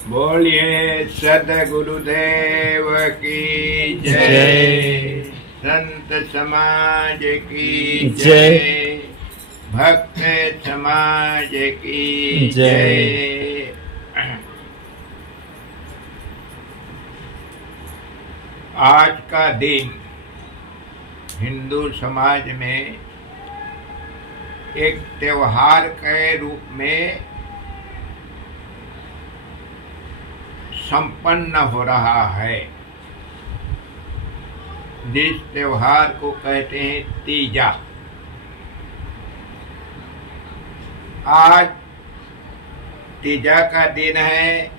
बोलिए सदगुरुदेव की जय, संत समाज की जय, भक्त समाज की जय। आज का दिन हिंदू समाज में एक त्योहार के रूप में संपन्न हो रहा है, जिस त्योहार को कहते हैं तीजा। आज तीजा का दिन है।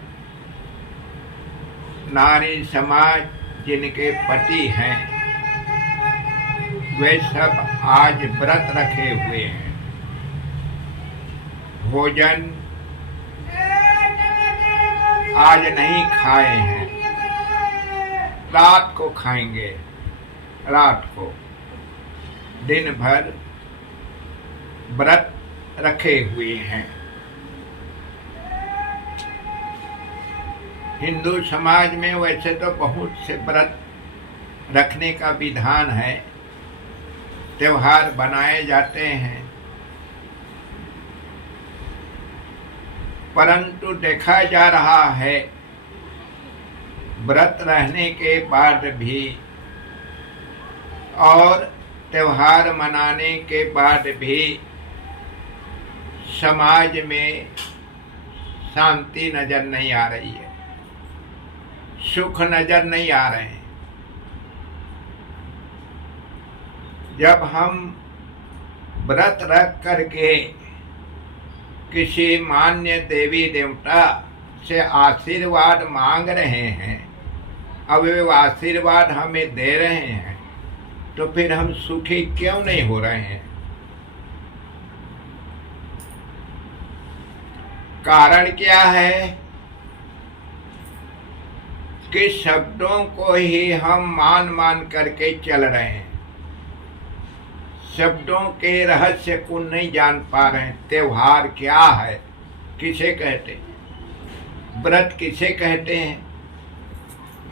नारी समाज जिनके पति हैं वे सब आज व्रत रखे हुए हैं। भोजन आज नहीं खाए हैं, रात को खाएंगे। रात को दिन भर व्रत रखे हुए हैं। हिंदू समाज में वैसे तो बहुत से व्रत रखने का विधान है, त्योहार बनाए जाते हैं, परंतु देखा जा रहा है व्रत रहने के बाद भी और त्योहार मनाने के बाद भी समाज में शांति नजर नहीं आ रही है, सुख नजर नहीं आ रहे हैं। जब हम व्रत रख करके किसी मान्य देवी देवता से आशीर्वाद मांग रहे हैं, अब वे आशीर्वाद हमें दे रहे हैं, तो फिर हम सुखी क्यों नहीं हो रहे हैं? कारण क्या है कि शब्दों को ही हम मान मान करके चल रहे हैं, शब्दों के रहस्य को नहीं जान पा रहे हैं। त्योहार क्या है, किसे कहते हैं, व्रत किसे कहते हैं,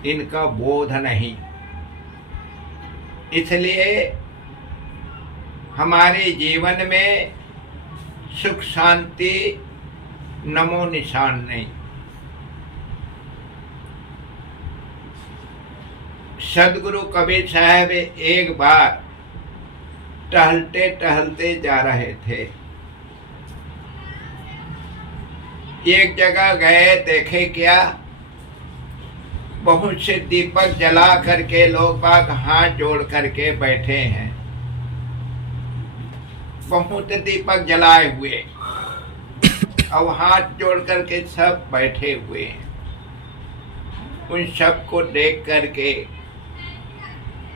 इनका बोध नहीं। इसलिए हमारे जीवन में सुख शांति नमो निशान नहीं। सदगुरु कबीर साहब एक बार टहलते टहलते जा रहे थे। एक जगह गए, देखे क्या, बहुत से दीपक जला करके लोग बाग हाथ जोड़ करके बैठे हैं। बहुत दीपक जलाए हुए और हाथ जोड़ करके सब बैठे हुए हैं। उन सब को देख करके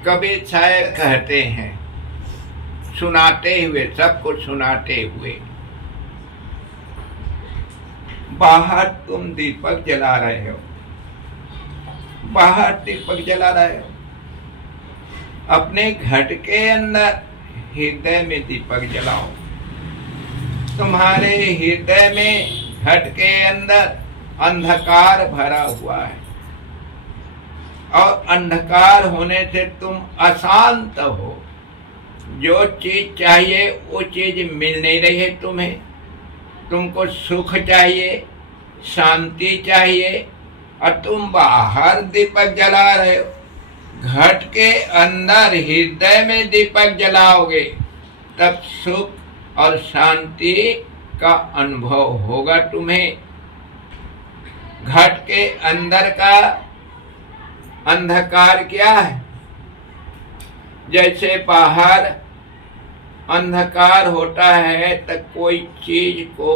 कबीर साहब कहते हैं, सुनाते हुए, सबको सुनाते हुए, बाहर तुम दीपक जला रहे हो, बाहर दीपक जला रहे हो, अपने घर के अंदर हृदय में दीपक जलाओ। तुम्हारे हृदय में घट के अंदर अंधकार भरा हुआ है और अंधकार होने से तुम अशांत हो। जो चीज चाहिए वो चीज मिल नहीं रही है तुम्हें। तुमको सुख चाहिए, शांति चाहिए, और तुम बाहर दीपक जला रहे हो। घट के अंदर हृदय में दीपक जलाओगे तब सुख और शांति का अनुभव होगा तुम्हें। घट के अंदर का अंधकार क्या है? जैसे बाहर अंधकार होता है तो कोई चीज को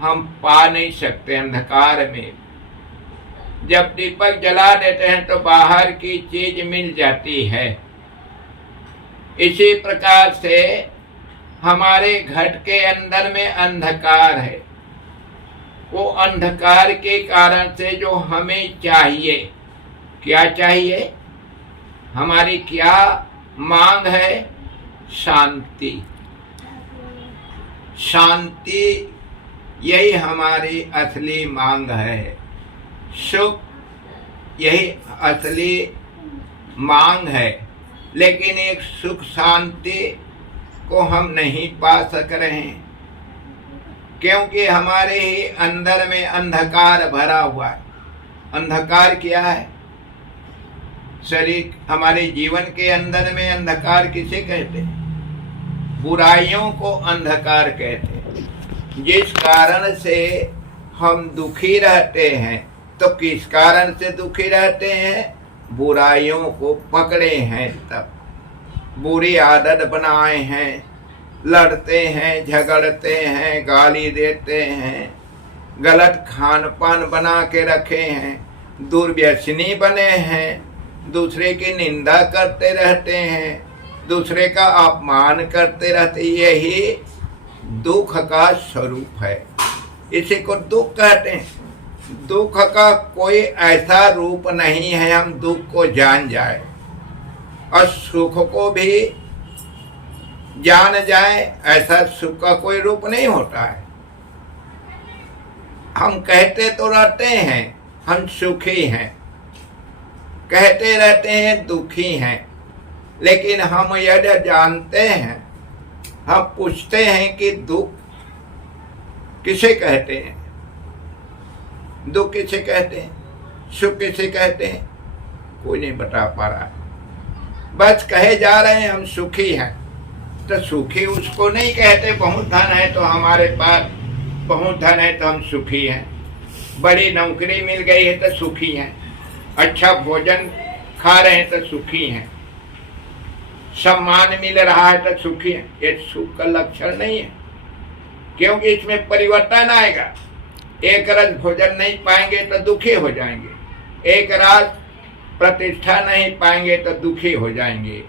हम पा नहीं सकते अंधकार में। जब दीपक जला देते हैं तो बाहर की चीज मिल जाती है। इसी प्रकार से हमारे घट के अंदर में अंधकार है। वो अंधकार के कारण से जो हमें चाहिए, क्या चाहिए, हमारी क्या मांग है? शांति। शांति यही हमारी असली मांग है। सुख यही असली मांग है, लेकिन एक सुख शांति को हम नहीं पा सक रहे हैं, क्योंकि हमारे ही अंदर में अंधकार भरा हुआ है। अंधकार क्या है? शरीर, हमारे जीवन के अंदर में अंधकार किसे कहते हैं? बुराइयों को अंधकार कहते हैं। जिस कारण से हम दुखी रहते हैं, तो किस कारण से दुखी रहते हैं? बुराइयों को पकड़े हैं, तब बुरी आदत बनाए हैं, लड़ते हैं, झगड़ते हैं, गाली देते हैं, गलत खान पान बना के रखे हैं, दुर्व्यसनी बने हैं, दूसरे की निंदा करते रहते हैं, दूसरे का अपमान करते रहते। यही दुख का स्वरूप है, इसी को दुख कहते हैं। दुख का कोई ऐसा रूप नहीं है हम दुख को जान जाए और सुख को भी जान जाए, ऐसा सुख का कोई रूप नहीं होता है। हम कहते तो रहते हैं हम सुखी हैं, कहते रहते हैं दुखी हैं, लेकिन हम यदि जानते हैं, हम पूछते हैं कि दुख किसे कहते हैं, दुख किसे कहते हैं, सुख किसे कहते हैं, कोई नहीं बता पा रहा। बस कहे जा रहे हैं हम सुखी हैं। तो सुखी उसको नहीं कहते बहुत धन है तो हमारे पास, बहुत धन है तो हम सुखी हैं, बड़ी नौकरी मिल गई है तो सुखी हैं, अच्छा भोजन खा रहे हैं तो सुखी हैं, सम्मान मिल रहा है तो सुखी हैं। ये सुख का लक्षण नहीं है, क्योंकि इसमें परिवर्तन आएगा। एक रस भोजन नहीं पाएंगे तो दुखी हो जाएंगे, एक रात प्रतिष्ठा नहीं पाएंगे तो दुखी हो जाएंगे।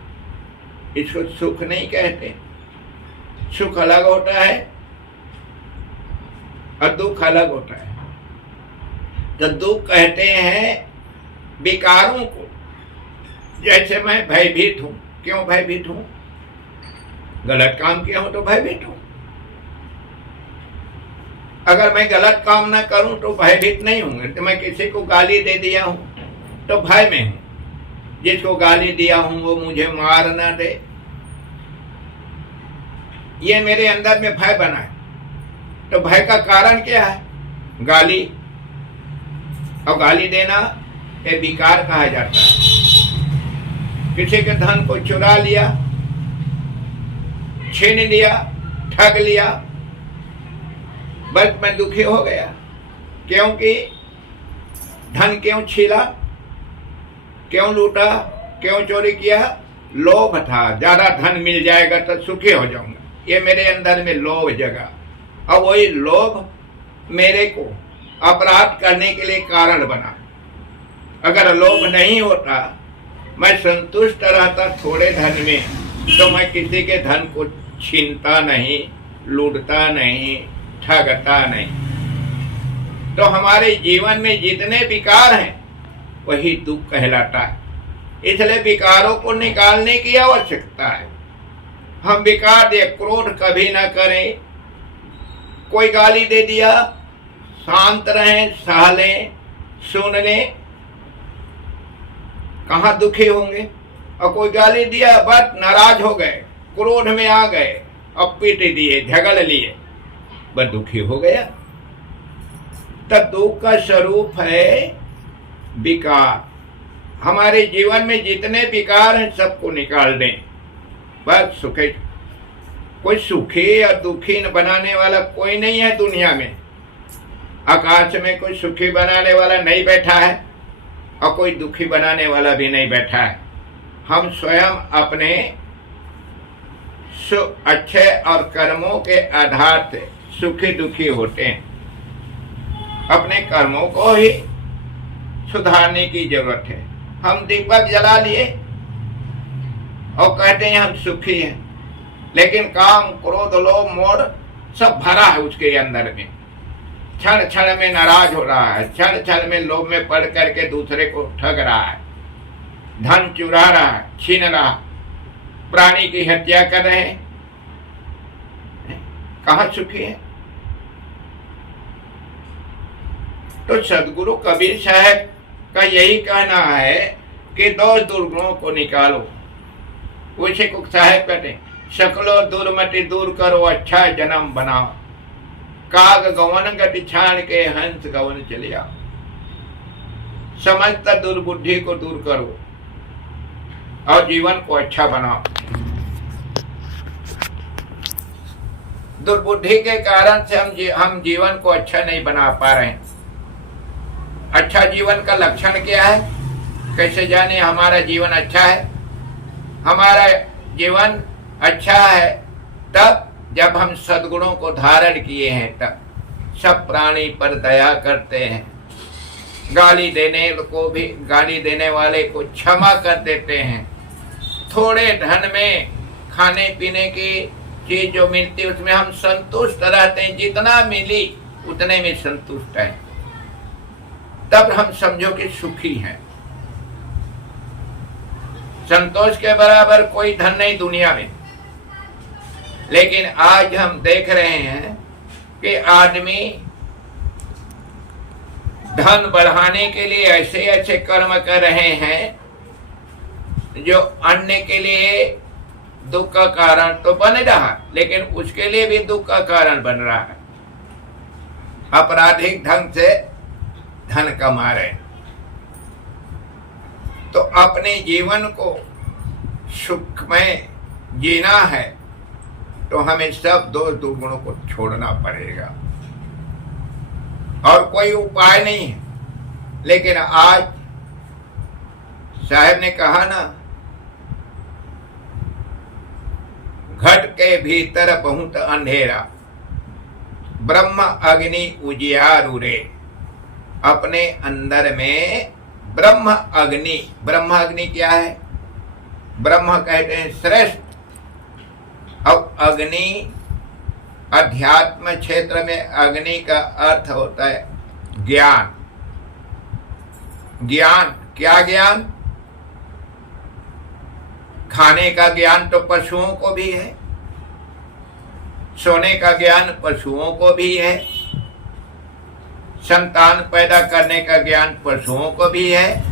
इसको सुख नहीं कहते। सुख अलग होता है और दुख अलग होता है। तो दुख कहते हैं विकारों को। जैसे मैं भयभीत हूं, क्यों भयभीत हूं? गलत काम किया हूं तो भयभीत हूं। अगर मैं गलत काम ना करूं तो भयभीत नहीं होंगे। तो मैं किसी को गाली दे दिया हूं तो भय में हूं, जिसको गाली दिया हूं वो मुझे मार ना दे, ये मेरे अंदर में भय बना है। तो भय का कारण क्या है? गाली। और गाली देना ये विकार कहा जाता है। किसी के धन को चुरा लिया, छीन लिया, ठग लिया, बस मैं दुखी हो गया। क्योंकि धन क्यों छीला, क्यों लूटा, क्यों चोरी किया? लोभ था, ज्यादा धन मिल जाएगा तो सुखी हो जाऊंगा, ये मेरे अंदर में लोभ जगा। और वही लोभ मेरे को अपराध करने के लिए कारण बना। अगर लोभ नहीं होता, मैं संतुष्ट रहता थोड़े धन में, तो मैं किसी के धन को छीनता नहीं, लूटता नहीं, ठगता नहीं। तो हमारे जीवन में जितने विकार हैं वही दुख कहलाता है। इसलिए विकारों को निकालने की आवश्यकता है। हम विकार दे, क्रोध कभी ना करें। कोई गाली दे दिया, शांत रहें, सह लें, सुन लें, कहाँ दुखी होंगे। और कोई गाली दिया, बस नाराज हो गए, क्रोध में आ गए, अब पीट दिए, झगड़ लिए, बस दुखी हो गया। तब दुख का स्वरूप है विकार। हमारे जीवन में जितने विकार हैं सबको निकाल दें, बस सुखी। कोई सुखी और दुखी बनाने वाला कोई नहीं है दुनिया में। आकाश में कोई सुखी बनाने वाला नहीं बैठा है और कोई दुखी बनाने वाला भी नहीं बैठा है। हम स्वयं अपने अच्छे और कर्मों के आधार से सुखी दुखी होते हैं। अपने कर्मों को ही सुधारने की जरूरत है। हम दीपक जला लिए और कहते हैं हम सुखी हैं, लेकिन काम, क्रोध, लोभ, मोह सब भरा है उसके अंदर में। क्षण क्षण में नाराज हो रहा है, क्षण क्षण में लोभ में पड़ करके दूसरे को ठग रहा है, धन चुरा रहा है, छीन रहा, प्राणी की हत्या कर रहे हैं। कहाँ सुखी है? तो सदगुरु कबीर साहब का यही कहना है कि दोष दुर्गुणों को निकालो। उसे को साहब कहते हैं, सकलो दुर्मति दूर करो, अच्छा जन्म बनाओ। काग गवन गति छाड़ के हंस गवन चले आओ। समस्त दुर्बुद्धि को दूर करो और जीवन को अच्छा बनाओ। दुर्बुद्धि के कारण से हम जीवन को अच्छा नहीं बना पा रहे हैं। अच्छा जीवन का लक्षण क्या है? कैसे जाने हमारा जीवन अच्छा है? हमारा जीवन अच्छा है तब जब हम सद्गुणों को धारण किए हैं, तब सब प्राणी पर दया करते हैं, गाली देने वाले को क्षमा कर देते हैं, थोड़े धन में खाने पीने की चीज जो मिलती है उसमें हम संतुष्ट रहते हैं, जितना मिली उतने में संतुष्ट हैं, तब हम समझो कि सुखी हैं। संतोष के बराबर कोई धन नहीं दुनिया में। लेकिन आज हम देख रहे हैं कि आदमी धन बढ़ाने के लिए ऐसे ऐसे कर्म कर रहे हैं जो अन्य के लिए दुख का कारण तो बन रहा, लेकिन उसके लिए भी दुख का कारण बन रहा है। आपराधिक ढंग से धन कमा रहे। तो अपने जीवन को सुख में जीना है तो हमें सब दोष दुर्गुणों को छोड़ना पड़ेगा और कोई उपाय नहीं है। लेकिन आज साहब ने कहा ना, घट के भीतर बहुत अंधेरा, ब्रह्म अग्नि उजियारू रे। अपने अंदर में ब्रह्म अग्नि, ब्रह्म अग्नि क्या है? ब्रह्म कहते हैं श्रेष्ठ। अब अग्नि अध्यात्म क्षेत्र में अग्नि का अर्थ होता है ज्ञान। ज्ञान क्या? ज्ञान खाने का ज्ञान तो पशुओं को भी है, सोने का ज्ञान पशुओं को भी है, संतान पैदा करने का ज्ञान पशुओं को भी है,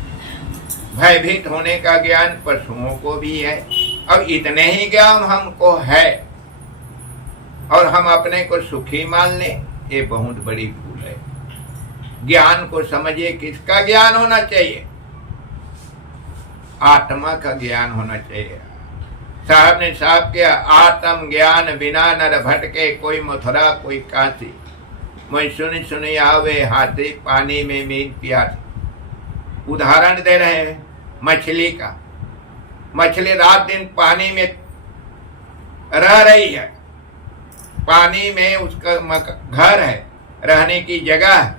भयभीत होने का ज्ञान पशुओं को भी है। अब इतने ही ज्ञान हमको है और हम अपने को सुखी मान लें, ये बहुत बड़ी भूल है। ज्ञान को समझिए, किसका ज्ञान होना चाहिए? आत्मा का ज्ञान होना चाहिए। साहब ने साफ किया, आत्म ज्ञान बिना नर भटके, कोई मथुरा कोई काशी। मैं सुनी आवे हाथी, पानी में मीन प्यासी। उदाहरण दे रहे हैं मछली का। मछली रात दिन पानी में रह रही है, पानी में उसका घर है, रहने की जगह है,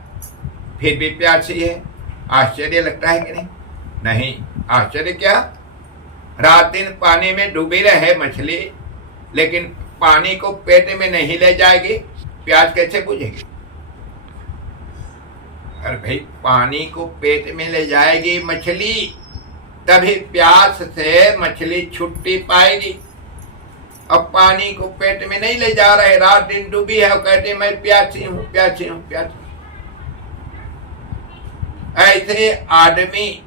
फिर भी प्यासी है। आश्चर्य लगता है कि नहीं? नहीं। आश्चर्य क्या? रात दिन पानी में डूबी रहे मछली, लेकिन पानी को पेट में नहीं ले जाएगी, प्यास कैसे बुझेगी? अरे भाई, पानी को पेट में ले जाएगी मछली, तभी प्यास से मछली छुट्टी पाएगी। अब पानी को पेट में नहीं ले जा रहे, रात दिन डूबी है और कहते मैं प्यासी हूँ, प्यासी हूँ, प्यासी। ऐसे आदमी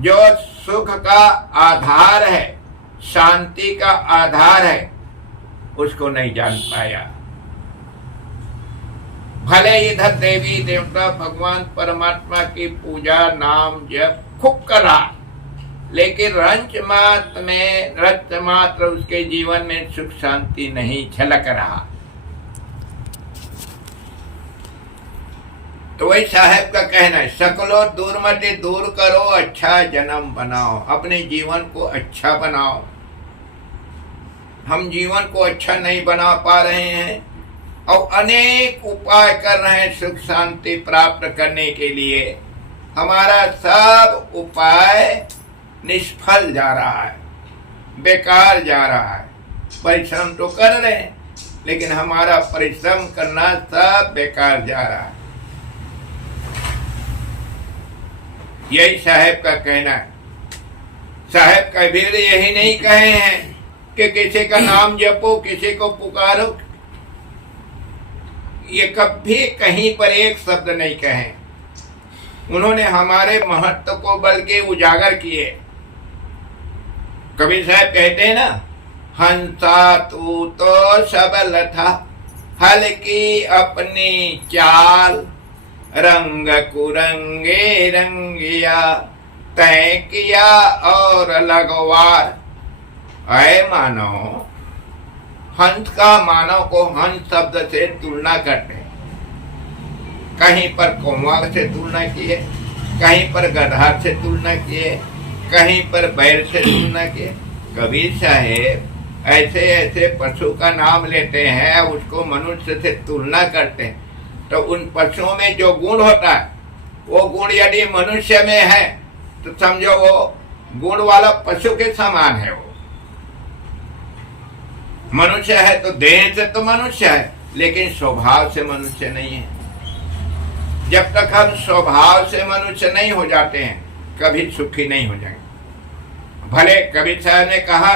जो सुख का आधार है, शांति का आधार है, उसको नहीं जान पाया। भले इधर देवी देवता भगवान परमात्मा की पूजा नाम जप खूब करा, लेकिन रंच मात्र उसके जीवन में सुख शांति नहीं झलक रहा। तो वही साहब का कहना है, सकलो दुर्मति दूर करो, अच्छा जन्म बनाओ। अपने जीवन को अच्छा बनाओ। हम जीवन को अच्छा नहीं बना पा रहे हैं और अनेक उपाय कर रहे हैं सुख शांति प्राप्त करने के लिए। हमारा सब उपाय निष्फल जा रहा है, बेकार जा रहा है। परिश्रम तो कर रहे हैं, लेकिन हमारा परिश्रम करना सब बेकार जा रहा है। यही साहब का कहना है। साहब कबीर यही नहीं कहे हैं कि किसी का नाम जपो, किसी को पुकारो। ये कभी कहीं पर एक शब्द नहीं कहे। उन्होंने हमारे महत्व को बल्कि उजागर किए। कबीर साहब कहते हैं ना, हंसा तू तो सबल था, हल्की अपनी चाल, रंग कुरंगे रंगिया, तय किया और लगवार। ऐ मानव, हंस का मानव को हंस शब्द से तुलना करते हैं। कहीं पर कौवा से तुलना किए, कहीं पर गधा से तुलना किए, कहीं पर बैल से तुलना किए। कबीर साहेब ऐसे ऐसे पशु का नाम लेते हैं, उसको मनुष्य से तुलना करते हैं। तो उन पशुओं में जो गुण होता है, वो गुण यदि मनुष्य में है तो समझो वो गुण वाला पशु के समान है। वो मनुष्य है तो देह से तो मनुष्य है, लेकिन स्वभाव से मनुष्य नहीं है। जब तक हम स्वभाव से मनुष्य नहीं हो जाते हैं, कभी सुखी नहीं हो जाएंगे। भले कबीर साहब ने कहा,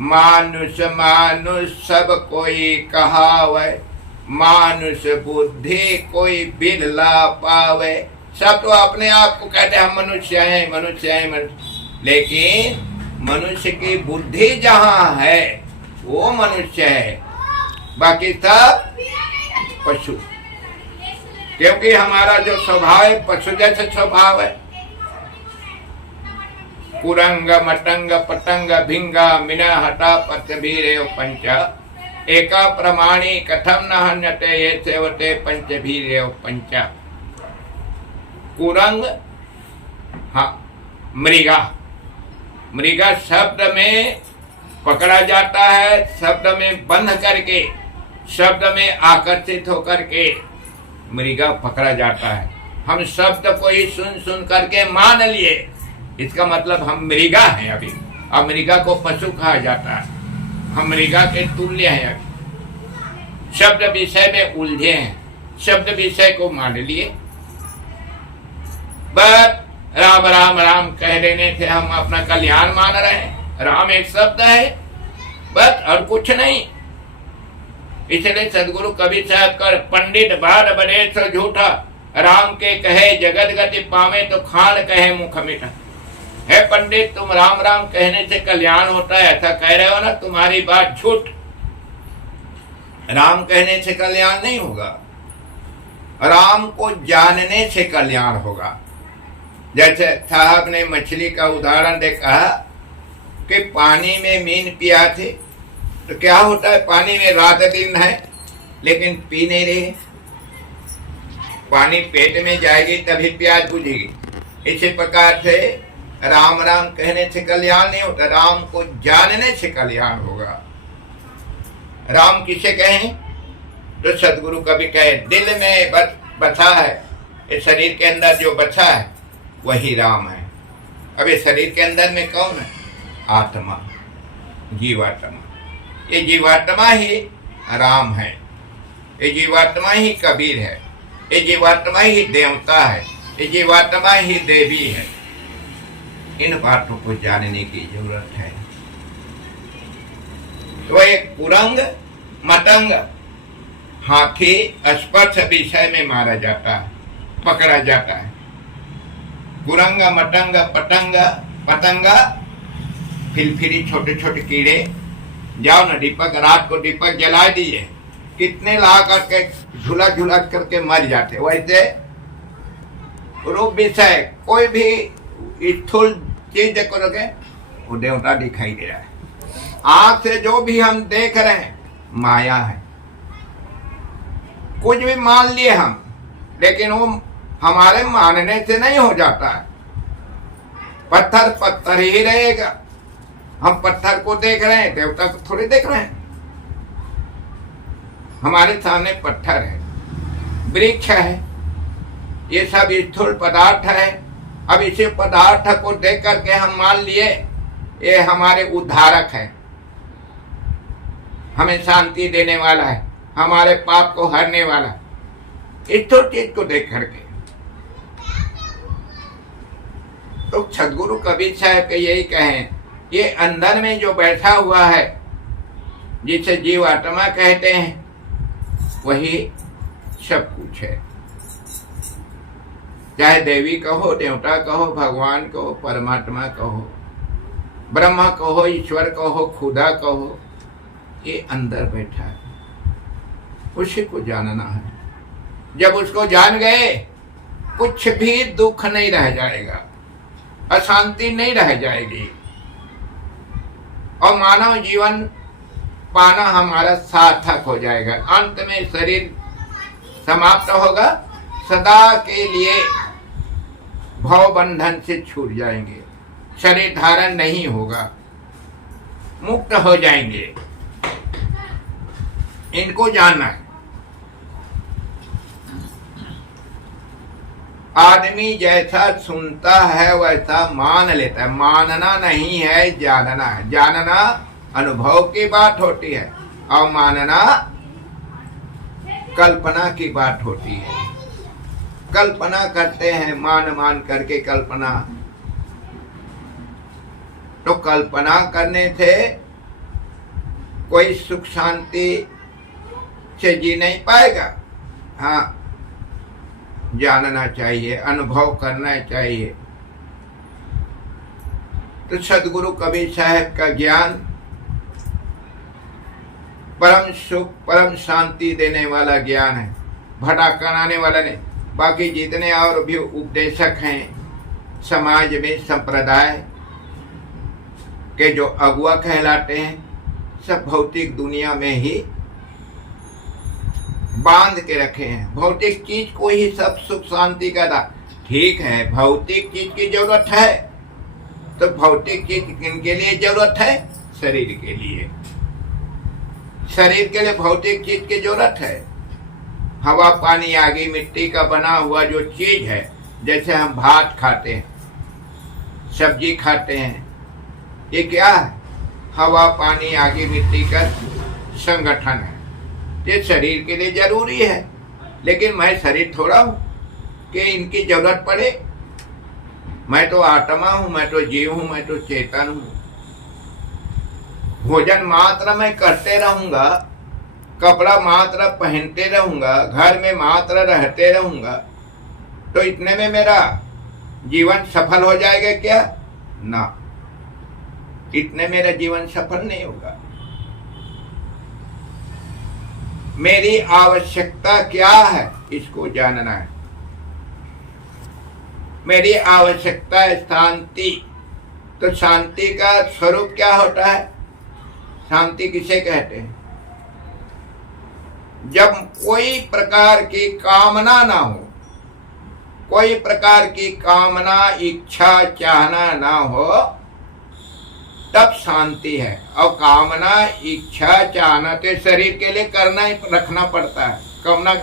मानुष मानुष सब कोई कहावे, मानुष बुद्धि कोई बिरला पावे। सब तो अपने आप को कहते हैं हम मनुष्य हैं, मनुष्य हैं, मनुष्य। लेकिन मनुष्य की बुद्धि जहाँ है वो मनुष्य है, बाकी सब पशु। क्योंकि हमारा जो स्वभाव है पशु जैसे स्वभाव है। कुरंग मटंग पतंग भिंगा मिना हटा पत्यभीरेव पंच, एका प्रमाणी कथम न हन्यते ये सेवते पंचभीरेव पंच। कुरंग, हाँ, मृगा। मृगा शब्द में पकड़ा जाता है, शब्द में बंध करके, शब्द में आकर्षित होकर के मृगा पकड़ा जाता है। हम शब्द को ही सुन सुन करके मान लिए, इसका मतलब हम मृगा हैं अभी। अब मृगा को पशु कहा जाता है, हम मृगा के तुल्य हैं अभी। शब्द विषय में उलझे हैं, शब्द विषय को मान लिए, बस राम राम राम कह देने से हम अपना कल्याण मान रहे हैं। राम एक शब्द है बस, और कुछ नहीं। इसलिए सदगुरु कबीर साहब कर, पंडित बाद बने सो झूठा, राम के कहे जगत गति पावे तो खान कहे मुख मीठा। है पंडित, तुम राम राम कहने से कल्याण होता है ऐसा कह रहे हो ना, तुम्हारी बात झूठ। राम कहने से कल्याण नहीं होगा, राम को जानने से कल्याण होगा। जैसे साहब ने मछली का उदाहरण दे कहा कि पानी में मीन पिया थे, तो क्या होता है, पानी में रात दिन है लेकिन पी नहीं रहे। पानी पेट में जाएगी तभी प्यास बुझेगी। इसी प्रकार से राम राम कहने से कल्याण नहीं होता, राम को जानने से कल्याण होगा। राम किसे कहें, तो सदगुरु कभी कहे दिल में बसा है, इस शरीर के अंदर जो बसा है वही राम है। अब इस शरीर के अंदर में कौन है, आत्मा, जीवात्मा। ये जीवात्मा ही राम है, ये जीवात्मा ही कबीर है, ये जीवात्मा ही देवता है, ये जीवात्मा ही देवी है। इन बातों को जानने की जरूरत है। तो एक कुरंग मतंग, हाथी स्पर्श विषय में मारा जाता है, पकड़ा जाता है। कुरंग मतंग पतंग, पतंगा फिलफिली छोटे छोटे कीड़े। जाओ ना दीपक, रात को दीपक जला दिए, कितने ला करके झूला झूला करके मर जाते। वैसे रूप विषय कोई भी स्थूल चीज करोगे वो देवता दिखाई दे रहा है। आंख से जो भी हम देख रहे हैं माया है। कुछ भी मान लिए हम, लेकिन वो हमारे मानने से नहीं हो जाता है। पत्थर पत्थर ही रहेगा। हम पत्थर को देख रहे हैं, देवता को थोड़ी देख रहे हैं। हमारे सामने पत्थर है, वृक्ष है, ये सब स्थूल पदार्थ है। अब इसी पदार्थ को देख करके हम मान लिए ये हमारे उद्धारक है, हमें शांति देने वाला है, हमारे पाप को हरने वाला। स्थूल चीज को देख करके तो सदगुरु कबीर साहब के यही कहें, ये अंदर में जो बैठा हुआ है जिसे जीव आत्मा कहते हैं, वही सब कुछ है। चाहे देवी कहो, देवता कहो, भगवान कहो, परमात्मा कहो, ब्रह्मा कहो, ईश्वर कहो, खुदा कहो, ये अंदर बैठा है, उसी को जानना है। जब उसको जान गए कुछ भी दुख नहीं रह जाएगा, अशांति नहीं रह जाएगी, और मानव जीवन पाना हमारा सार्थक हो जाएगा। अंत में शरीर समाप्त होगा, सदा के लिए भव बंधन से छूट जाएंगे, शरीर धारण नहीं होगा, मुक्त हो जाएंगे। इनको जानना है। आदमी जैसा सुनता है वैसा मान लेता है। मानना नहीं है, जानना है। जानना अनुभव की बात होती है और मानना कल्पना की बात होती है। कल्पना करते हैं, मान करके कल्पना। तो कल्पना करने से कोई सुख शांति से जी नहीं पाएगा। हाँ, जानना चाहिए, अनुभव करना चाहिए। तो सदगुरु कबीर साहब का ज्ञान परम सुख, परम शांति देने वाला ज्ञान है, भटकाने वाला नहीं। बाकी जितने और भी उपदेशक हैं समाज में, संप्रदाय के जो अगुआ कहलाते हैं, सब भौतिक दुनिया में ही बांध के रखे हैं। भौतिक चीज को ही सब सुख शांति का था। ठीक है, भौतिक चीज की जरूरत है, तो भौतिक चीज किनके लिए जरूरत है? शरीर के लिए। शरीर के लिए भौतिक चीज की जरूरत है। हवा, पानी, आगी, मिट्टी का बना हुआ जो चीज है, जैसे हम भात खाते हैं, सब्जी खाते हैं, ये क्या है? हवा, पानी, आगी, मिट्टी का संगठन है। ये शरीर के लिए जरूरी है, लेकिन मैं शरीर थोड़ा हूं कि इनकी जरूरत पड़े। मैं तो आत्मा हूं, मैं तो जीव हूं, मैं तो चेतन हूं। भोजन मात्र मैं करते रहूंगा, कपड़ा मात्र पहनते रहूंगा, घर में मात्र रहते रहूंगा, तो इतने में मेरा जीवन सफल हो जाएगा क्या? ना, इतने मेरा जीवन सफल नहीं होगा। मेरी आवश्यकता क्या है, इसको जानना है। मेरी आवश्यकता है शांति। तो शांति का स्वरूप क्या होता है? शांति किसे कहते हैं? जब कोई प्रकार की कामना ना हो, कोई प्रकार की कामना, इच्छा, चाहना ना हो, तब शांति है। और कामना, इच्छा, चाहना तो शरीर के लिए करना ही रखना पड़ता है। कामना,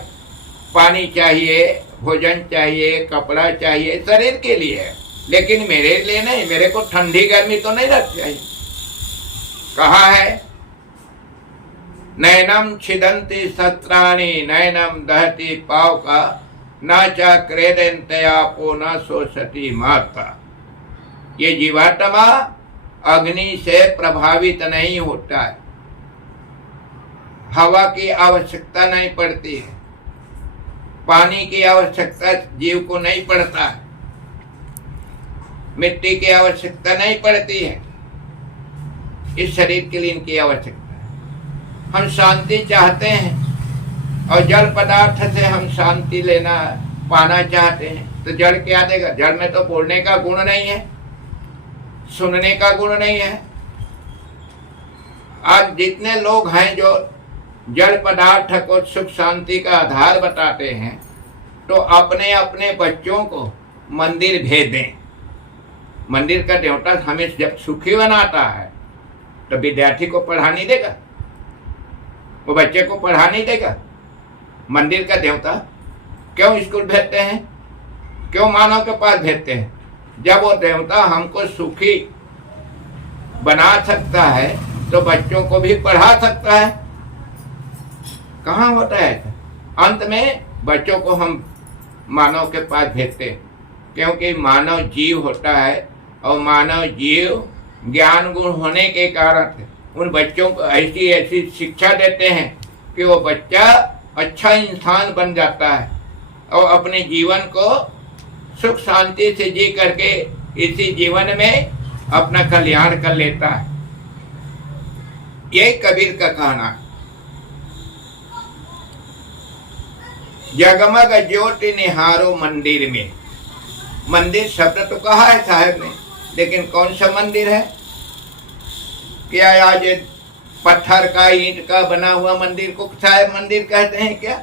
पानी चाहिए, भोजन चाहिए, कपड़ा चाहिए, शरीर के लिए है, लेकिन मेरे लिए नहीं। मेरे को ठंडी गर्मी तो नहीं रख चाहिए। कहा है, नैनम छिदंती सत्राणी, नैनम दहती पाव का, न चा क्रेदंतयापो न सोचती माता। ये जीवात्मा अग्नि से प्रभावित नहीं होता है। हवा की आवश्यकता नहीं पड़ती है, पानी की आवश्यकता जीव को नहीं पड़ता है, मिट्टी की आवश्यकता नहीं पड़ती है। इस शरीर के लिए इनकी आवश्यकता है। हम शांति चाहते हैं और जड़ पदार्थ से हम शांति लेना, पाना चाहते हैं, तो जड़ क्या देगा? जड़ में तो बोलने का गुण नहीं है, सुनने का गुण नहीं है। आज जितने लोग हैं जो जड़ पदार्थ को सुख शांति का आधार बताते हैं, तो अपने अपने बच्चों को मंदिर भेज दें। मंदिर का देवता हमें जब सुखी बनाता है तो विद्यार्थी को पढ़ा नहीं देगा, वो बच्चे को पढ़ा नहीं देगा। मंदिर का देवता क्यों स्कूल भेजते हैं, क्यों मानव के पास भेजते हैं? जब वो देवता हमको सुखी बना सकता है तो बच्चों को भी पढ़ा सकता है। कहाँ होता है? अंत में बच्चों को हम मानव के पास भेजते हैं, क्योंकि मानव जीव होता है और मानव जीव ज्ञान गुण होने के कारण उन बच्चों को ऐसी ऐसी शिक्षा देते हैं कि वो बच्चा अच्छा इंसान बन जाता है और अपने जीवन को सुख शांति से जी करके इसी जीवन में अपना कल्याण कर लेता है। यही कबीर का कहना। जगमग ज्योति निहारो मंदिर में। मंदिर शब्द तो कहा है साहब ने, लेकिन कौन सा मंदिर है? क्या आज पत्थर का ईंट का बना हुआ मंदिर को साहब मंदिर कहते हैं क्या?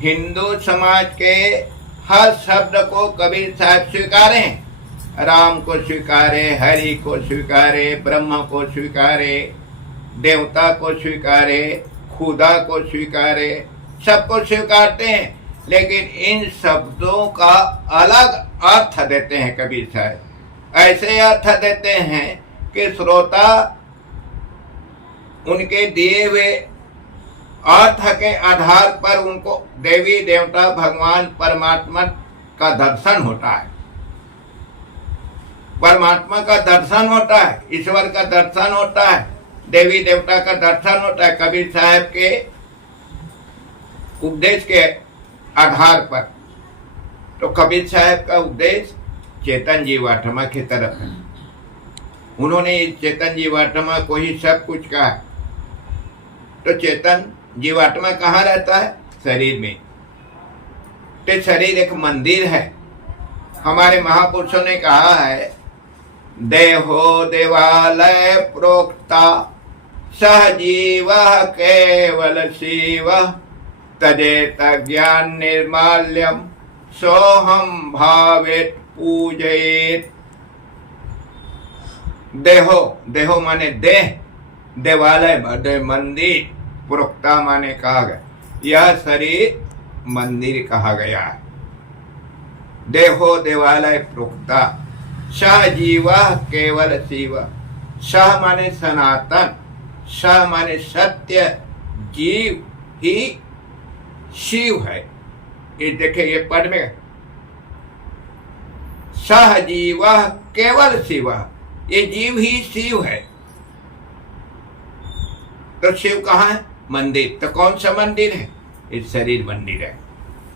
हिंदू समाज के हर शब्द को कबीर साहब स्वीकारे। राम को स्वीकारे, हरि को स्वीकारे, ब्रह्म को स्वीकारे, देवता को स्वीकारे, खुदा को स्वीकारे, सबको स्वीकारते हैं। लेकिन इन शब्दों का अलग अर्थ देते हैं कबीर साहब। ऐसे अर्थ देते हैं कि श्रोता उनके दिए हुए अर्थ के आधार पर उनको देवी देवता भगवान परमात्मा का दर्शन होता है, परमात्मा का दर्शन होता है, ईश्वर का दर्शन होता है, देवी देवता का दर्शन होता है कबीर साहब के उपदेश के आधार पर। तो कबीर साहब का उपदेश चेतन जीवात्मा की तरफ है। उन्होंने इस चेतन जीवात्मा को ही सब कुछ कहा। तो चेतन जीवात्मा कहाँ रहता है? शरीर में। तो शरीर एक मंदिर है। हमारे महापुरुषों ने कहा है, देहो देवालय प्रोक्ता सहजीव केवल शिव तजेत ज्ञान निर्माल्यम सोहम भावेत पूजयेत। देहो, देहो माने देह, देवालय माने मंदिर, प्रोक्ता माने कहा गया, यह शरीर मंदिर कहा गया है। देहो देवालय प्रोक्ता सह जीव केवल शिव। सह माने सनातन, सह माने सत्य, जीव ही शिव है। ये देखे ये पद में सह जीव केवल शिव, ये जीव ही शिव है। तो शिव कहाँ है? मंदिर। तो कौन सा मंदिर है? ये शरीर मंदिर है।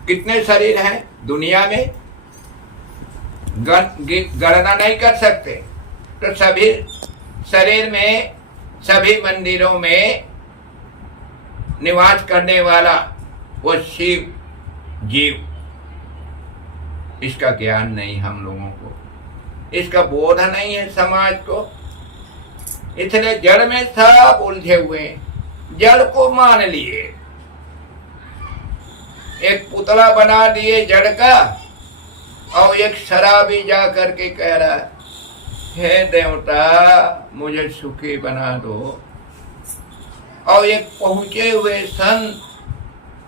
कितने शरीर हैं दुनिया में? गणना नहीं कर सकते। तो सभी शरीर में, सभी मंदिरों में निवास करने वाला वो शिव जीव। इसका ज्ञान नहीं हम लोगों को, इसका बोध नहीं है समाज को। इसलिए जड़ में सब उलझे हुए हैं, जड़ को मान लिए, एक पुतला बना दिए जड़ का। और एक शराबी जा करके कह रहा है, हे देवता मुझे सुखी बना दो। और एक पहुंचे हुए संत,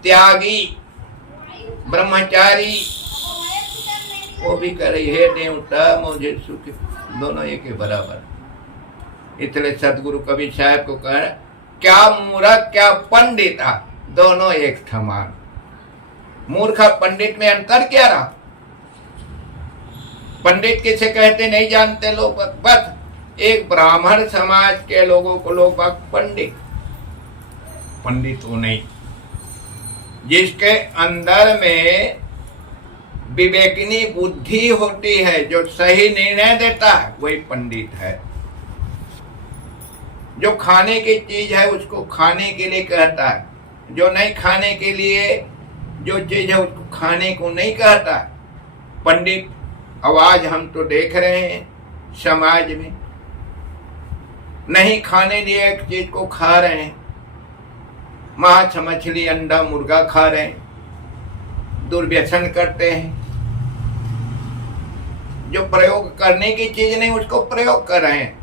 त्यागी, ब्रह्मचारी, वो भी कह रही, हे देवता मुझे सुखी। दोनों एक ही बराबर। इसलिए सदगुरु कबीर साहब को कह, क्या मूर्ख क्या पंडित, दोनों एक समान। मूर्ख पंडित में अंतर क्या रहा? पंडित किसे कहते नहीं जानते लोग, बस एक ब्राह्मण समाज के लोगों को लोग पंडित, पंडित वो नहीं। जिसके अंदर में विवेकनी बुद्धि होती है, जो सही निर्णय देता है, वही पंडित है। जो खाने की चीज है उसको खाने के लिए कहता है, जो नहीं खाने के लिए जो चीज है उसको खाने को नहीं कहता पंडित। आवाज हम तो देख रहे हैं समाज में, नहीं खाने लिए एक चीज को खा रहे हैं, मांस मछली अंडा मुर्गा खा रहे हैं, दुर्व्यसन करते हैं। जो प्रयोग करने की चीज नहीं उसको प्रयोग कर रहे हैं,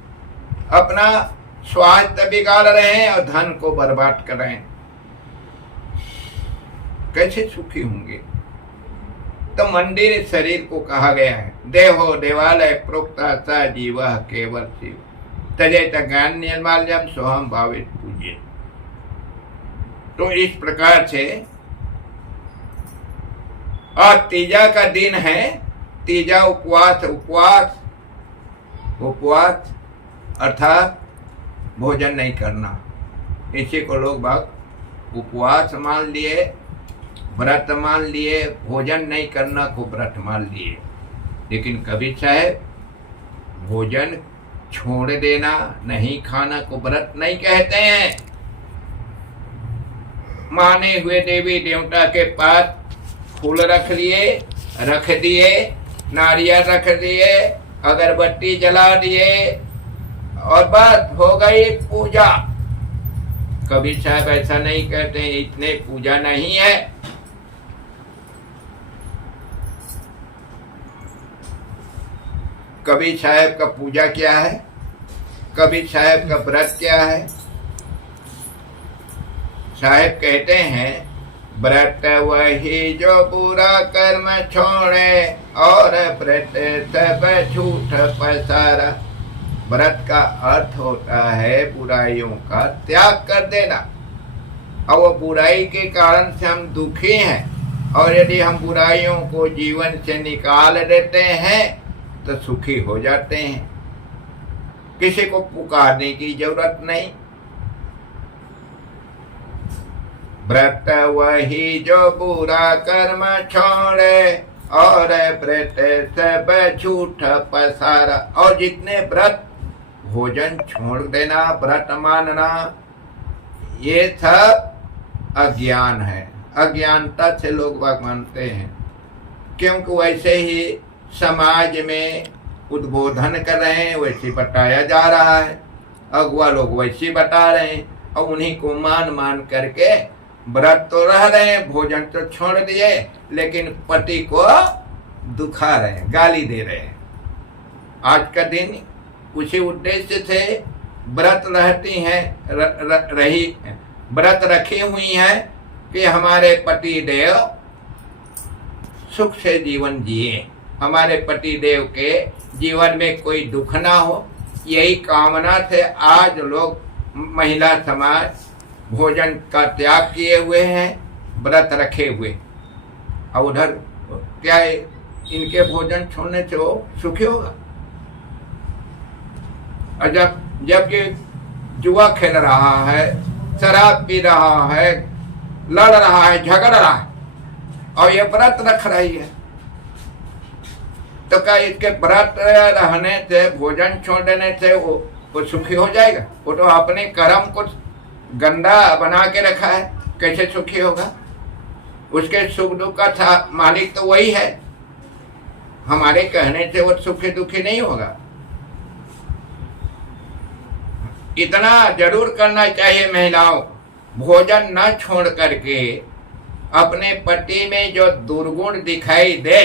अपना स्वास्थ्य बिगाड़ रहे हैं और धन को बर्बाद कर रहे हैं। कैसे सुखी होंगे? तो मंदिर शरीर को कहा गया है। देहो देवालय प्रोक्ता सा जीव केवल शिव तजेत ज्ञान निर्माल्यम सोहम भावित पूज्य। तो इस प्रकार से और तीजा का दिन है, तीजा उपवास। उपवास उपवास अर्थात भोजन नहीं करना, इसी को लोग बाग उपवास मान लिए, व्रत मान लिए, भोजन नहीं करना को व्रत मान लिए। लेकिन कबीर साहब भोजन छोड़ देना, नहीं खाना को व्रत नहीं कहते हैं। माने हुए देवी देवता के पास फूल रख लिए, रख दिए, नारियल रख दिए, अगरबत्ती जला दिए और बस हो गई पूजा। कबीर साहब ऐसा नहीं कहते हैं, इतने पूजा नहीं है। कबीर साहब का पूजा क्या है, कबीर साहब का व्रत क्या है। साहब कहते हैं व्रत वही जो बुरा कर्म छोड़े और व्रत सब झूठ पसारा। व्रत का अर्थ होता है बुराइयों का त्याग कर देना। और वो बुराई के कारण से हम दुखी हैं, और यदि हम बुराइयों को जीवन से निकाल देते हैं तो सुखी हो जाते हैं। किसी को पुकारने की जरूरत नहीं। व्रत वही जो बुरा कर्म छोड़े और व्रत सब झूठ पसारा। और जितने व्रत, भोजन छोड़ देना, व्रत मानना, ये सब अज्ञान है। अज्ञानता से लोग बाग मानते हैं, क्योंकि वैसे ही समाज में उद्बोधन कर रहे हैं, वैसे बताया जा रहा है। अगुआ लोग वैसे बता रहे हैं, और उन्हीं को मान मान करके व्रत तो रह रहे हैं, भोजन तो छोड़ दिए, लेकिन पति को दुखा रहे हैं, गाली दे रहे हैं। आज का दिन उसी उद्देश्य से व्रत रहती हैं, रही व्रत रखी हुई हैं कि हमारे पति देव सुख से जीवन जिए, हमारे पति देव के जीवन में कोई दुख ना हो। यही कामना से आज लोग, महिला समाज भोजन का त्याग किए हुए हैं, व्रत रखे हुए। और उधर क्या है, इनके भोजन छोड़ने से वो सुखी होगा। और जबकि जुआ खेल रहा है, शराब पी रहा है, लड़ रहा है, झगड़ रहा है, और ये व्रत रख रही है, तो क्या इसके व्रत रहने से, भोजन छोड़ देने से वो सुखी हो जाएगा? वो तो अपने कर्म को गंदा बना के रखा है, कैसे सुखी होगा? उसके सुख दुख का मालिक तो वही है, हमारे कहने से वो सुखी दुखी नहीं होगा। इतना जरूर करना चाहिए महिलाओं, भोजन न छोड़ करके अपने पति में जो दुर्गुण दिखाई दे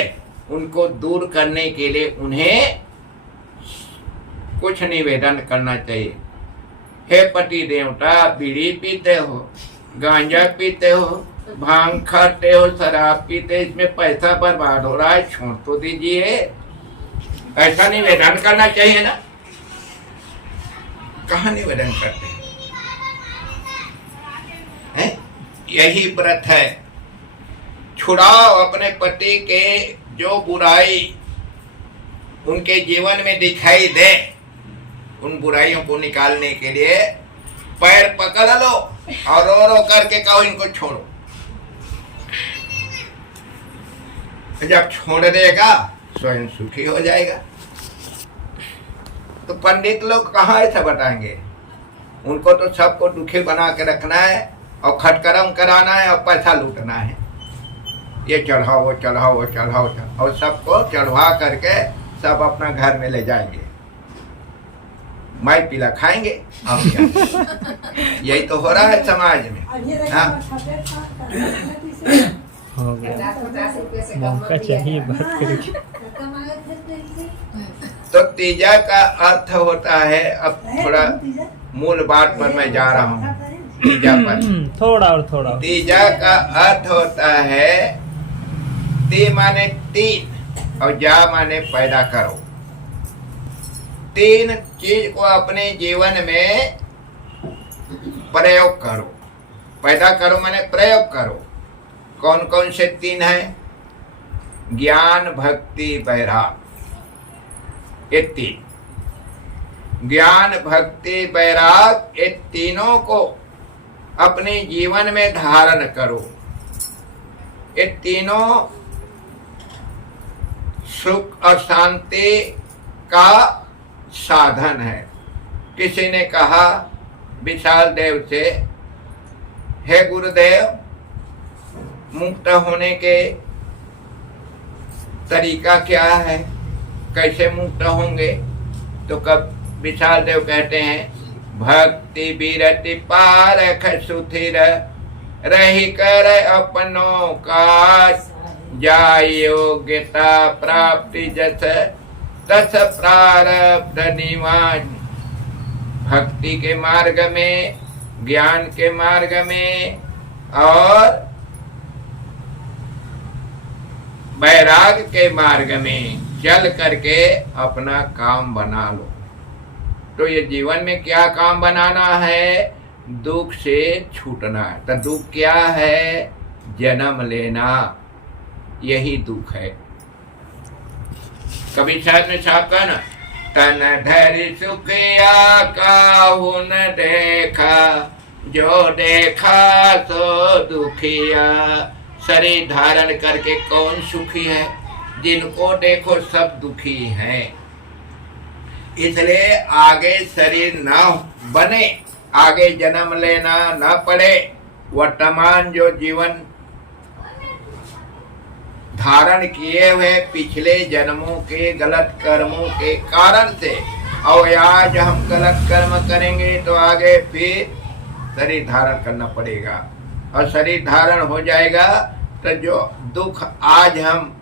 उनको दूर करने के लिए उन्हें कुछ निवेदन करना चाहिए। हे पति देवता, बीड़ी पीते हो, गांजा पीते हो, भांग खाते हो, शराब पीते, इसमें पैसा बर्बाद हो रहा है, छोड़ तो दीजिए। ऐसा निवेदन करना चाहिए ना। कहाँ निवेदन करते हैं? यही व्रत है। छुड़ाओ अपने पति के जो बुराई उनके जीवन में दिखाई दे, उन बुराइयों को निकालने के लिए पैर पकड़ लो और रो रो करके कहो इनको छोड़ो। जब छोड़ देगा स्वयं सुखी हो जाएगा। तो पंडित लोग कहाँ ऐसा बताएंगे? उनको तो सबको दुखी बना के रखना है और खटकरम कराना है और पैसा लूटना है। ये चढ़ाओ, वो चढ़ाओ, वो चढ़ाओ, और सबको चढ़वा करके सब अपना घर में ले जाएंगे, माई पीला खाएंगे। यही तो हो रहा है समाज में। मौका चाहिए बात करेंगे। तो तीजा का अर्थ होता है, अब थोड़ा मूल बात पर मैं जा रहा हूँ। तीजा पर थोड़ा तीजा का अर्थ होता है, ती माने तीन और जा माने पैदा करो। तीन चीज को अपने जीवन में प्रयोग करो। पैदा करो माने प्रयोग करो। कौन कौन से तीन हैं? ज्ञान, भक्ति, वैराग, ये तीन। ज्ञान, भक्ति, वैराग, ये तीनों को अपने जीवन में धारण करो। ये तीनों सुख और शांति का साधन है। किसी ने कहा विशाल देव से, हे गुरुदेव, मुक्त होने के तरीका क्या है, कैसे मुक्त होंगे? तो कब विशाल देव कहते हैं, भक्ति बिरति पारख सुथिर, रही कर अपनों काज, जाय योग्यता प्राप्ति जस तस प्रारब्ध निवाज। भक्ति के मार्ग में, ज्ञान के मार्ग में और वैराग के मार्ग में चल करके अपना काम बना लो। तो ये जीवन में क्या काम बनाना है? दुख से छूटना है। तो दुख क्या है? जन्म लेना, यही दुख है। कभी शायद में साहब का ना, तन धरि सुखिया काहू न देखा, जो देखा सो दुखिया। शरीर धारण करके कौन सुखी है? जिनको देखो सब दुखी हैं। इसलिए आगे शरीर ना बने, आगे जन्म लेना ना पड़े, वर्तमान जो जीवन धारण किए हुए पिछले जन्मों के गलत कर्मों के कारण से, और आज हम गलत कर्म करेंगे तो आगे फिर शरीर धारण करना पड़ेगा। और शरीर धारण हो जाएगा तो जो दुख आज हम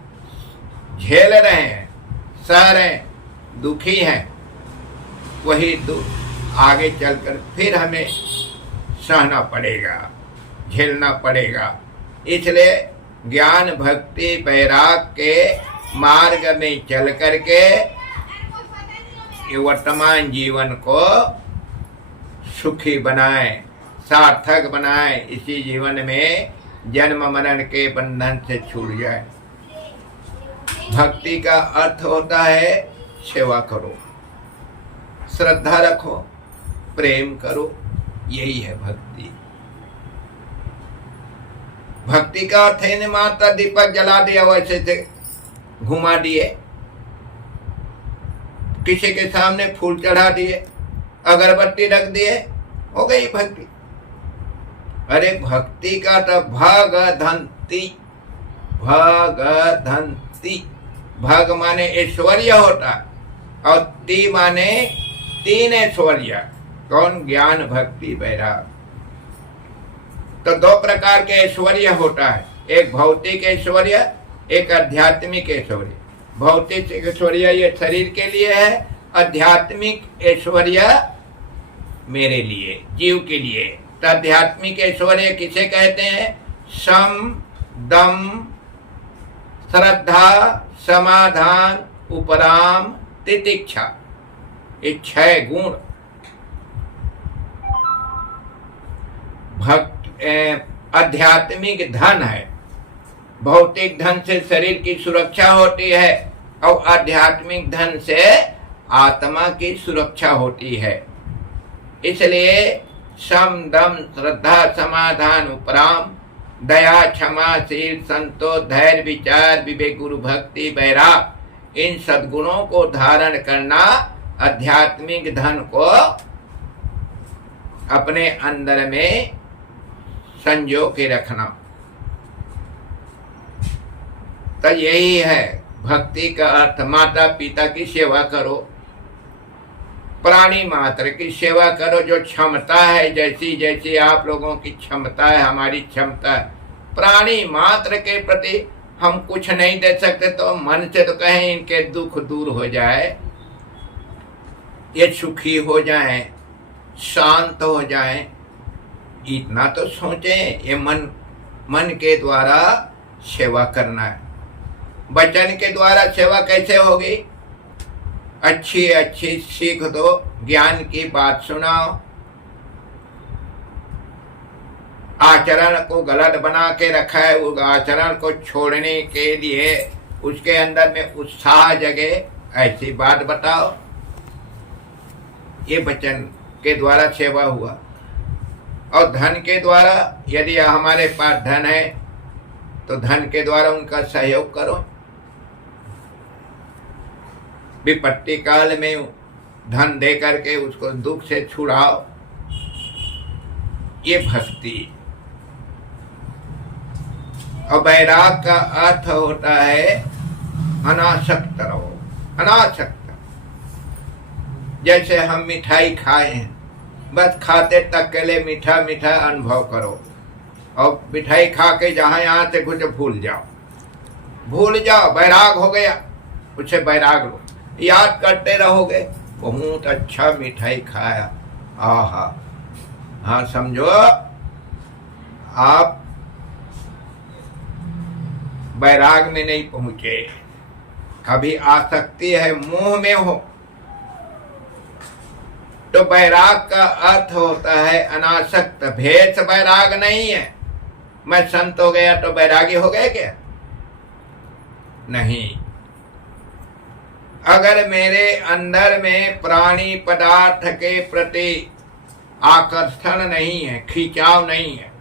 झेल रहे हैं, सह रहे हैं, दुखी हैं, वही दुख आगे चलकर फिर हमें सहना पड़ेगा, झेलना पड़ेगा। इसलिए ज्ञान भक्ति वैराग के मार्ग में चल करके ये वर्तमान जीवन को सुखी बनाए, सार्थक बनाए। इसी जीवन में जन्म मरण के बंधन से छूट जाए। भक्ति का अर्थ होता है सेवा करो, श्रद्धा रखो, प्रेम करो, यही है भक्ति। भक्ति का अर्थ है न मात्र दीपक जला दिया, वैसे से घुमा दिए, किसी के सामने फूल चढ़ा दिए, अगरबत्ती रख दिए, हो गई भक्ति। अरे भक्ति का तो भगधंती, भगधंती, भग माने ऐश्वर्य होता और ती माने तीन ऐश्वर्य। कौन? ज्ञान भक्ति वैराग। तो दो प्रकार के ऐश्वर्य होता है, एक भौतिक ऐश्वर्य, एक आध्यात्मिक ऐश्वर्य। भौतिक ऐश्वर्य ये शरीर के लिए है, आध्यात्मिक ऐश्वर्य मेरे लिए, जीव के लिए। तो आध्यात्मिक ऐश्वर्य किसे कहते हैं? सम, दम, श्रद्धा, समाधान, उपराम, तितिक्षा, ये 6 गुण आध्यात्मिक धन है। भौतिक धन से शरीर की सुरक्षा होती है और आध्यात्मिक धन से आत्मा की सुरक्षा होती है। इसलिए सम, दम, श्रद्धा, समाधान, उपराम, दया, क्षमा, शील, संतोष, धैर्य, विचार, विवेक, गुरु भक्ति, वैराग, इन सद्गुणों को धारण करना, आध्यात्मिक धन को अपने अंदर में संजो के रखना। तो यही है भक्ति का अर्थ। माता पिता की सेवा करो, प्राणी मात्र की सेवा करो। जो क्षमता है, जैसी जैसी आप लोगों की क्षमता है, हमारी क्षमता है, प्राणी मात्र के प्रति हम कुछ नहीं दे सकते तो मन से तो कहें इनके दुख दूर हो जाए, ये सुखी हो जाएं, शांत हो जाएं, इतना तो सोचें। ये मन के द्वारा सेवा करना है। वचन के द्वारा सेवा कैसे होगी? अच्छी अच्छी सीख दो, ज्ञान की बात सुनाओ, आचरण को गलत बना के रखा है, उस आचरण को छोड़ने के लिए उसके अंदर में उत्साह जगे, ऐसी बात बताओ। ये वचन के द्वारा सेवा हुआ। और धन के द्वारा, यदि हमारे पास धन है तो धन के द्वारा उनका सहयोग करो। विपत्ति काल में धन दे करके उसको दुख से छुड़ाओ, ये भक्ति। और वैराग का अर्थ होता है अनासक्त रहो, अनासक्त। जैसे हम मिठाई खाए हैं, बस खाते तक के लिए मीठा मीठा अनुभव करो, और मिठाई खा के जहां यहां से कुछ भूल जाओ, वैराग हो गया, उसे वैराग लो। याद करते रहोगे बहुत अच्छा मिठाई खाया, आहा, हाँ समझो आप वैराग में नहीं पहुंचे। अभी आसक्ति है, मोह में हो। तो वैराग का अर्थ होता है अनासक्त। भेष वैराग नहीं है, मैं संत हो गया तो वैरागी हो गए क्या? नहीं। अगर मेरे अंदर में प्राणी पदार्थ के प्रति आकर्षण नहीं है, खिंचाव नहीं है,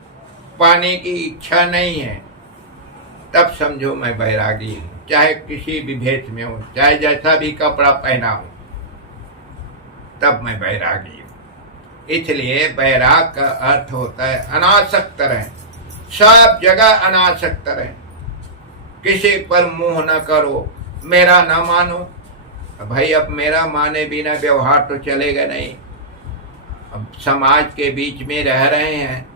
पाने की इच्छा नहीं है, तब समझो मैं वैरागी हूं। चाहे किसी भी भेष में हो, चाहे जैसा भी कपड़ा पहना हो, तब मैं वैरागी हूं। इसलिए वैराग का अर्थ होता है अनासक्त रहे, सब जगह अनासक्त रहे, किसी पर मोह न करो, मेरा न मानो। भाई अब मेरा माने बिना व्यवहार तो चलेगा नहीं। अब समाज के बीच में रह रहे हैं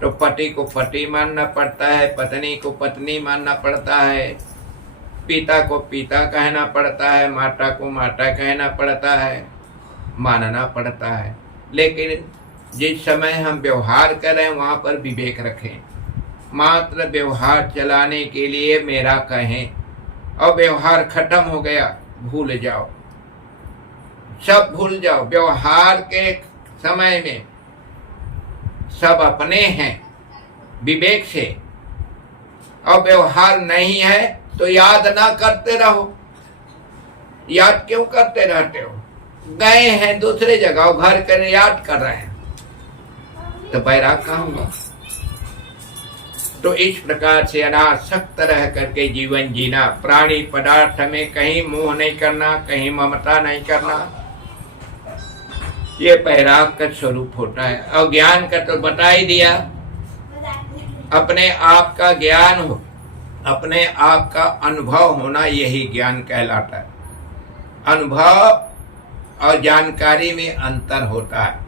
तो पति को पति मानना पड़ता है, पत्नी को पत्नी मानना पड़ता है, पिता को पिता कहना पड़ता है, माता को माता कहना पड़ता है, मानना पड़ता है। लेकिन जिस समय हम व्यवहार कर रहे हैं वहाँ पर विवेक रखें। मात्र व्यवहार चलाने के लिए मेरा कहें और व्यवहार खत्म हो गया, भूल जाओ, सब भूल जाओ। व्यवहार के समय में सब अपने हैं विवेक से, और व्यवहार नहीं है तो याद ना करते रहो। याद क्यों करते रहते हो? गए हैं दूसरे जगह, घर कर याद कर रहे हैं, तो वैराग कहाँ होगा? तो इस प्रकार से अनासक्त रह करके जीवन जीना, प्राणी पदार्थ में कहीं मोह नहीं करना, कहीं ममता नहीं करना, ये वैराग का स्वरूप होता है। और ज्ञान का तो बता ही दिया, अपने आप का ज्ञान हो, अपने आप का अनुभव होना, यही ज्ञान कहलाता है। अनुभव और जानकारी में अंतर होता है।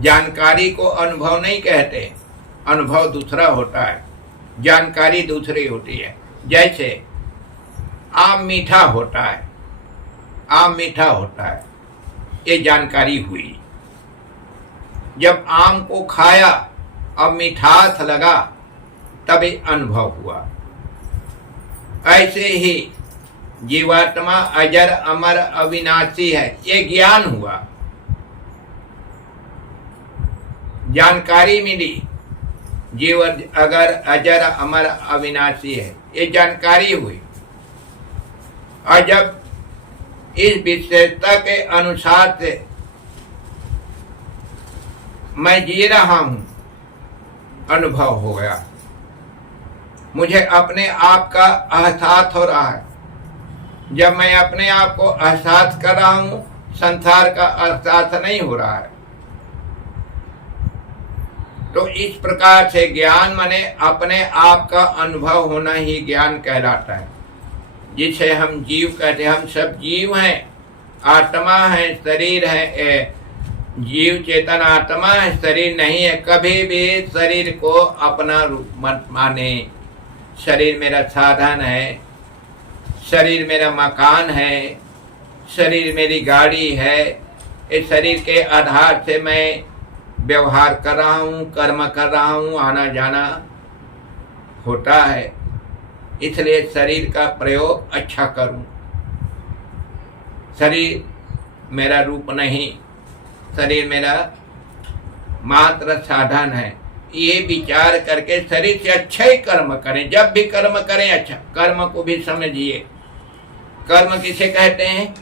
जानकारी को अनुभव नहीं कहते, अनुभव दूसरा होता है, जानकारी दूसरी होती है। जैसे आम मीठा होता है, आम मीठा होता है, ये जानकारी हुई। जब आम को खाया और मिठास लगा, तभी अनुभव हुआ। ऐसे ही जीवात्मा अजर अमर अविनाशी है, ये ज्ञान हुआ, जानकारी मिली। जीव अगर अजर अमर अविनाशी है, ये जानकारी हुई। और जब इस विशेषता के अनुसार से मैं जी रहा हूं, अनुभव हो गया, मुझे अपने आप का एहसास हो रहा है। जब मैं अपने आप को एहसास कर रहा हूं, संसार का एहसास नहीं हो रहा है। तो इस प्रकार से ज्ञान माने अपने आप का अनुभव होना ही ज्ञान कहलाता है, जिसे हम जीव कहते हैं। हम सब जीव हैं, आत्मा है, शरीर है, जीव चेतन आत्मा है, शरीर नहीं है। कभी भी शरीर को अपना रूप मत माने। शरीर मेरा साधन है, शरीर मेरा मकान है, शरीर मेरी गाड़ी है। इस शरीर के आधार से मैं व्यवहार कर रहा हूँ, कर्म कर रहा हूँ, आना जाना होता है। इसलिए शरीर का प्रयोग अच्छा करूं। शरीर मेरा रूप नहीं, शरीर मेरा मात्र साधन है। ये विचार करके शरीर से अच्छा ही कर्म करें। जब भी कर्म करें अच्छा, कर्म को भी समझिए। कर्म किसे कहते हैं?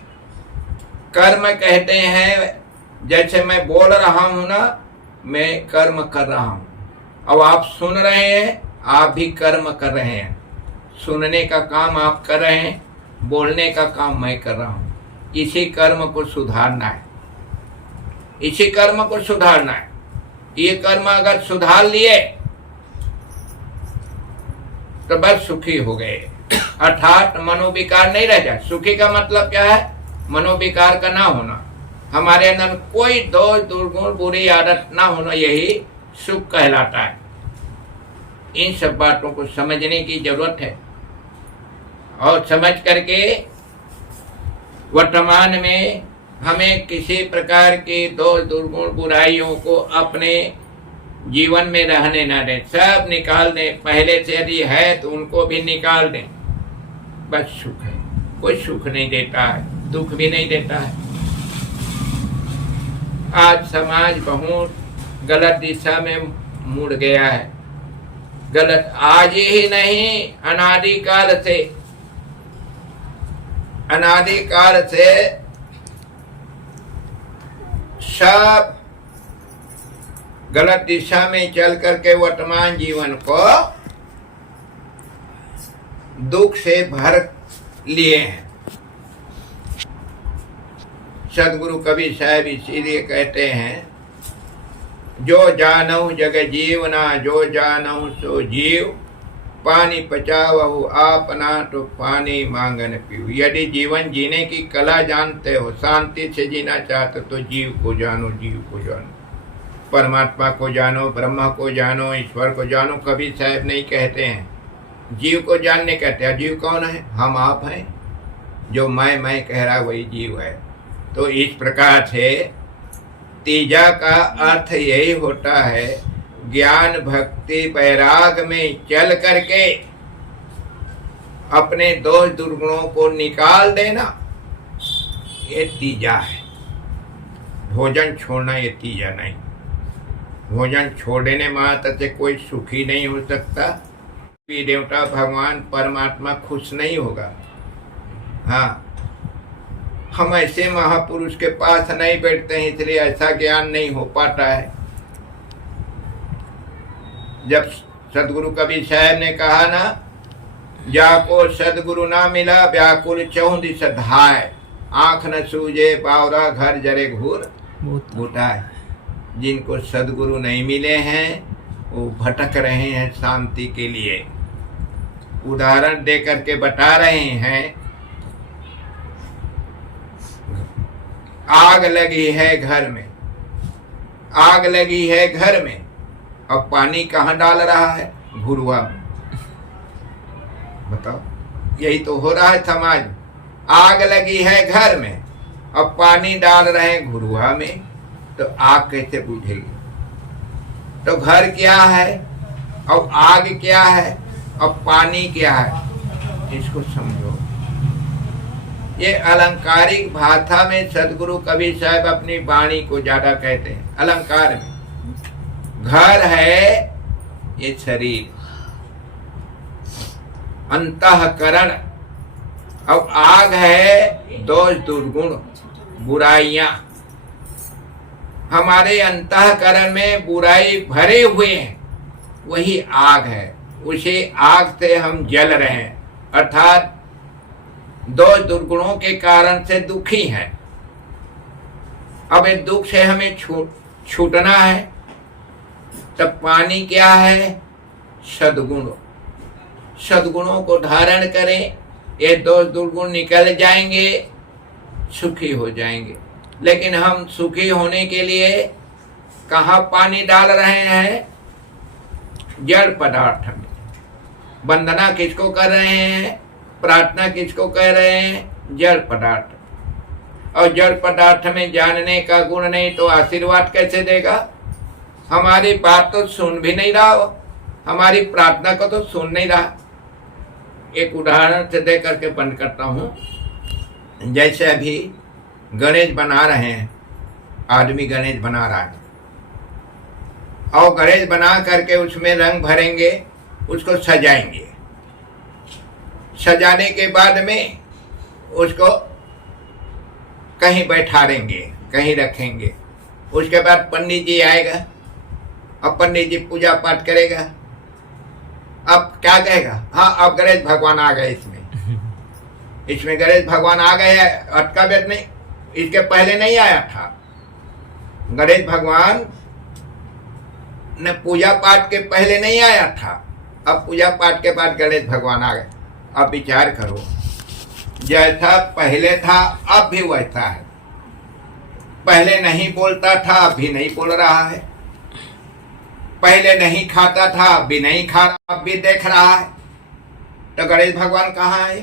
कर्म कहते हैं जैसे मैं बोल रहा हूं ना, मैं कर्म कर रहा हूं, अब आप सुन रहे हैं, आप भी कर्म कर रहे हैं। सुनने का काम आप कर रहे हैं, बोलने का काम मैं कर रहा हूं। इसी कर्म को सुधारना है, इसी कर्म को सुधारना है। ये कर्म अगर सुधार लिए तो बस सुखी हो गए, अर्थात मनोविकार नहीं रह जाए। सुखी का मतलब क्या है? मनोविकार का ना होना, हमारे अंदर कोई दोष दुर्गुण बुरी आदत ना होना, यही सुख कहलाता है। इन सब बातों को समझने की जरूरत है और समझ करके वर्तमान में हमें किसी प्रकार की दोष दुर्गुण बुराइयों को अपने जीवन में रहने ना दें, सब निकाल दें। पहले से यदि है तो उनको भी निकाल दें। बस सुख है, कोई सुख नहीं देता है, दुख भी नहीं देता है। आज समाज बहुत गलत दिशा में मुड़ गया है। गलत आज ही नहीं, अनादिकाल से सब गलत दिशा में चल करके वर्तमान जीवन को दुख से भर लिए हैं। सदगुरु कबीर साहब इसीलिए कहते हैं, जो जानऊ जग जीवना, जो जानऊ सो जीव, पानी पचावहु आपना तो पानी मांगन पीऊ। यदि जीवन जीने की कला जानते हो, शांति से जीना चाहते तो जीव को जानो, जीव को जानो, परमात्मा को जानो, ब्रह्मा को जानो, ईश्वर को जानो। कबीर साहब नहीं कहते हैं, जीव को जानने कहते हैं। जीव कौन है? हम आप हैं। जो मैं कह रहा वही जीव है। तो इस प्रकार से तीजा का अर्थ यही होता है, ज्ञान भक्ति वैराग में चल करके अपने दोष दुर्गुणों को निकाल देना, ये तीजा है। भोजन छोड़ना ये तीजा नहीं। भोजन छोड़ देने मात्र से कोई सुखी नहीं हो सकता। देवता भगवान परमात्मा खुश नहीं होगा। हाँ, हम ऐसे महापुरुष के पास नहीं बैठते हैं, इसलिए ऐसा ज्ञान नहीं हो पाता है। जब सदगुरु कबीर साहब ने कहा ना, जाको सदगुरु ना मिला व्याकुल चहुं दिस धाय, आंख न सूझे बावरा घर जरे घूर घुटाए। जिनको सदगुरु नहीं मिले हैं वो भटक रहे हैं शांति के लिए। उदाहरण दे करके बता रहे हैं, आग लगी है घर में, आग लगी है घर में, अब पानी कहाँ डाल रहा है? घुरुआ में। बताओ, यही तो हो रहा है समाज। आग लगी है घर में, अब पानी डाल रहे हैं घुरुआ में, तो आग कैसे बुझेगी? तो घर क्या है, अब आग क्या है, अब पानी क्या है? इसको समझो। ये अलंकारिक भाषा में सदगुरु कबीर साहब अपनी वाणी को ज्यादा कहते हैं। अलंकार में घर है ये शरीर, अंतःकरण, अब आग है दोष दुर्गुण बुराइयां। हमारे अंतःकरण में बुराई भरे हुए हैं, वही आग है। उसी आग से हम जल रहे हैं, अर्थात दोष दुर्गुणों के कारण से दुखी हैं। अब इस दुख से हमें छूटना है, तब पानी क्या है? सद्गुण। सद्गुणों को धारण करें, ये दोष दुर्गुण निकल जाएंगे, सुखी हो जाएंगे। लेकिन हम सुखी होने के लिए कहाँ पानी डाल रहे हैं? जड़ पदार्थ में। वंदना किसको कर रहे हैं? प्रार्थना किसको कह रहे हैं? जड़ पदार्थ। और जड़ पदार्थ में जानने का गुण नहीं तो आशीर्वाद कैसे देगा? हमारी बात तो सुन भी नहीं रहा हो, हमारी प्रार्थना को तो सुन नहीं रहा। एक उदाहरण से दे करके बंद करता हूं। जैसे अभी गणेश बना रहे हैं, आदमी गणेश बना रहा है, और गणेश बना करके उसमें रंग भरेंगे, उसको सजाएंगे। सजाने के बाद में उसको कहीं बैठाएंगे, कहीं रखेंगे, उसके बाद पंडित जी आएगा, अब पंडित जी पूजा पाठ करेगा, अब क्या कहेगा, हाँ अब गणेश भगवान आ गए इसमें गणेश भगवान आ गए। अटका वेद नहीं, इसके पहले नहीं आया था। गणेश भगवान ने पूजा पाठ के पहले नहीं आया था, अब पूजा पाठ के बाद गणेश भगवान आ गए। अब विचार करो, जैसा पहले था अब भी वैसा है। पहले नहीं बोलता था, अब भी नहीं बोल रहा है। पहले नहीं खाता था, अब भी नहीं खा रहा, अब भी देख रहा है। तो गणेश भगवान कहाँ है?